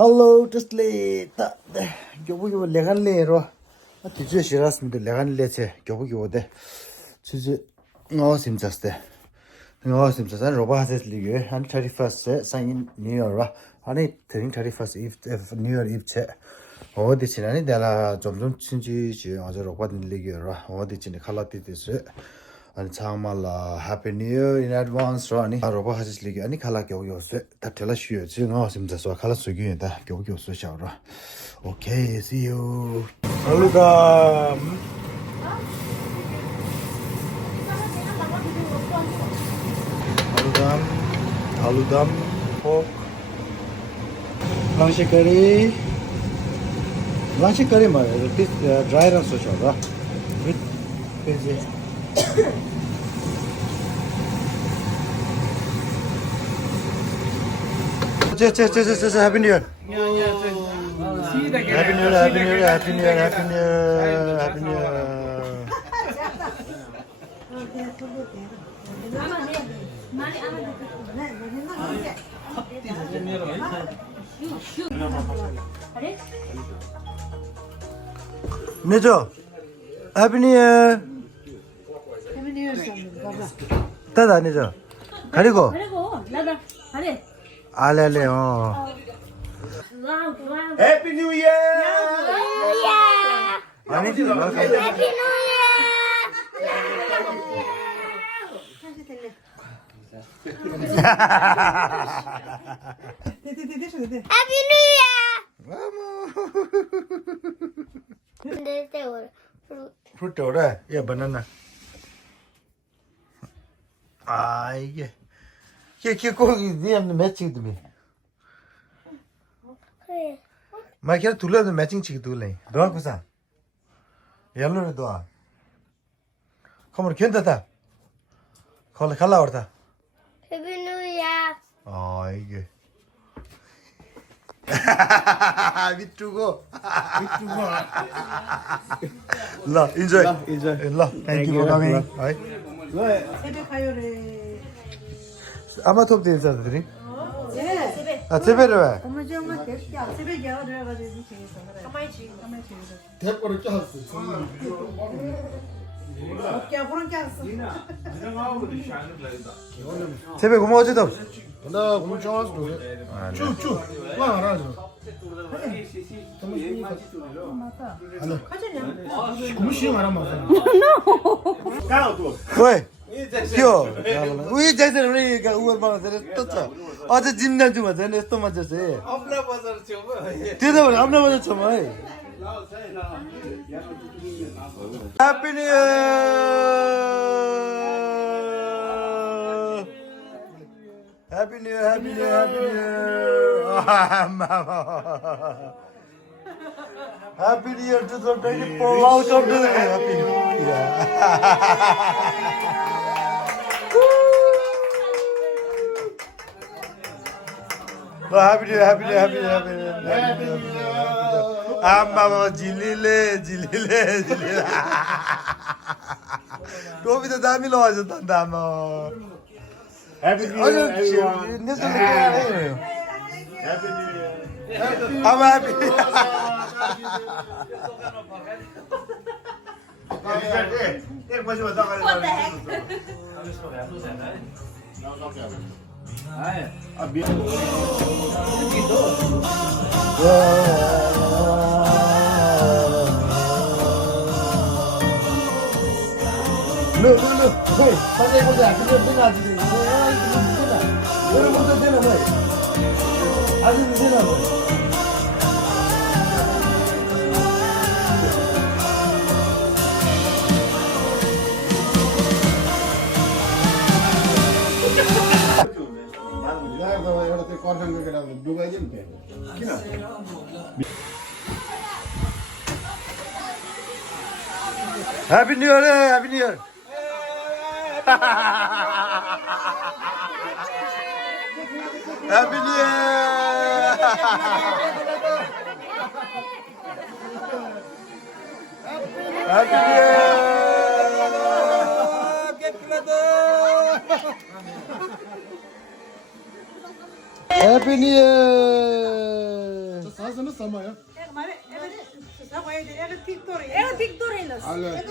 Hello, just late. 교복이고 레간레로. 뒤에 싫었습니다. 레간레체 교복이고데. 주주 심자스데. 심자스 로바하스리게 한 31st 사인 뉴이어라. 아니 드링 31st if 뉴이어 입체. 어디 지나니 내가 점점 친지지 아주 로바들리게라. 어디 지니 칼라티디스. 아니 참말라 해피 뉴 이어 인 어드밴스 라니 로바 하지슬리게 아니 칼라 교교스 다 텔라 쉬어 지금 심자서 칼라 수기다 교교스 샤오라 오케이 see you 알루감 알루담 포크 랑시카리 말이야 드라이 랑 소샤오라 with Just happy new year. Happy new year. Nejo, happy new year. Tada Nejo. Karigo. Nada. Hare. Ale. Happy New Year! Happy New Year! Fruit ora? Yeah, banana. Yeah. Here, go. I'm matching to me. मैं क्या तुला तो matching चिक तुले दोआ कुसा yellow रे दोआ खमर क्यों था खाला खाला और था Happy New Year! आये विट्टुको ला enjoy La thank you for coming hi 세배 가요 래. 아마 톱 되는 사람들이 예. 아 제베르 왜 엄마 저 엄마 됐다. 세배 겨우 들어가지고 지금 가만히 지. 대포를 짰어. 어깨 아프런 게 없어. 제베 고마워지 도 나 오늘 좋아서 쭉 와 알아줘. 가져냐? 구무시용 알아 맞아. 왜 Kyo? We just really got over by the touch. Oh, the gym not too much, and it's too much to say. I'm not so much. Happy New Year! Happy New Year, Happy New Year, Happy New Year! Oh, mama. Happy New Year 2024. Welcome to the Happy New Year. Happy New Year, Happy New Year, Happy New Year, Happy New Year. Mama, jilile. Tobi the dami lo aja tandamo. Happy New Year everyone. Happy New Year. I'm happy. What the heck? Look. Wait, Sunday was that? Did you not do it? Where was the dinner? Wait. I didn't dinner. Happy New Year, Happy New Year. Happy New Year. Happy New Year. Happy New Year. Ağzını samaya. Mare, evet. Sabah yedi. Evet Victoria. Evet Victoria. Ale.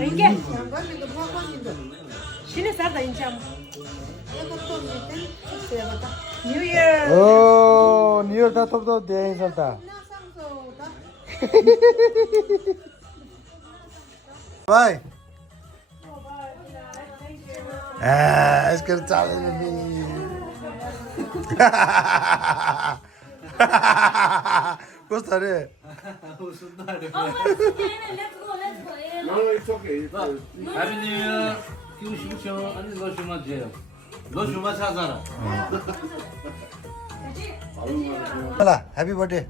Ringe. Şimdi sarda ineceğim. New Year. 오, 니얼 다 톱도 대행 살다. 바이. 아, 에스케르 짜르미. 고스타레. No, it's okay. Happy New Year. Kiu shumsho ani lo shuma je. Lo shuma chazara. 할라, 해피 버থ데이.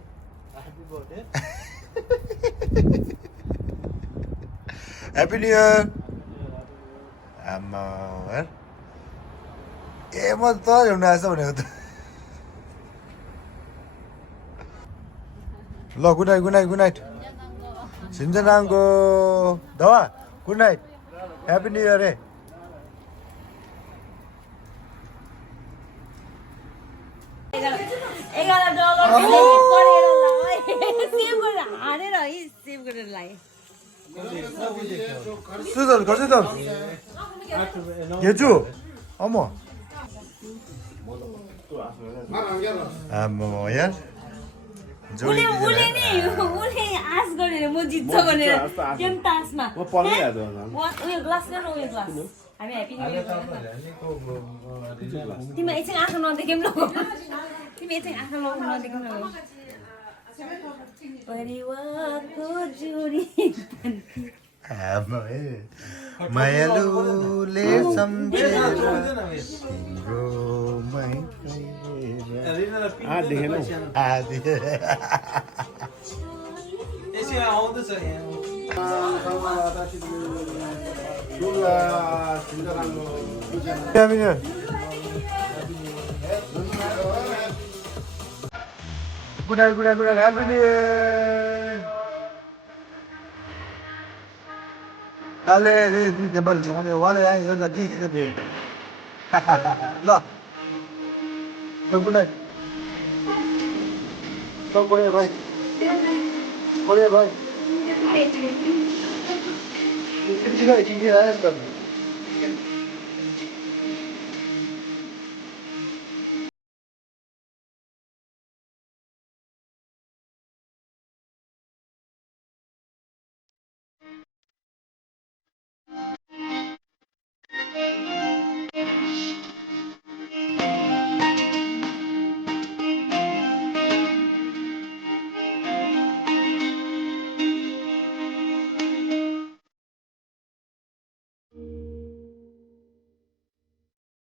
해피 뉴 이어. 아마 뭐 또 용나서 보네. 로 굿나잇. 신전한고. 너와 굿나잇. 해피 뉴 이어래. $11 save कर आने रही save कर लाई 수들 거제도. 예주. 어머. 아 뭐야? उले नि उले आस गरेर म जित्छ भनेर गेम तासमा म पल्लै याद हो उयो ग्लास न उयो ग्लास हामी ह्यापी न्यू इयर तिमी एकछिन आँखा नदेख्यौ ल तिमी एकछिन आँखा नदेख्यौ न परिवारको जोडी मायालुले सम्झेर तिम्रो Esse आउँदैछ यहाँ. 누가 진짜란 거. 야민이 구날 야민이 달래 이제 뭘 정하면 와래 이거 뒤에서 돼. 나. 구날. 또 보내 봐. 보내 봐. 이거 진짜 안 했다.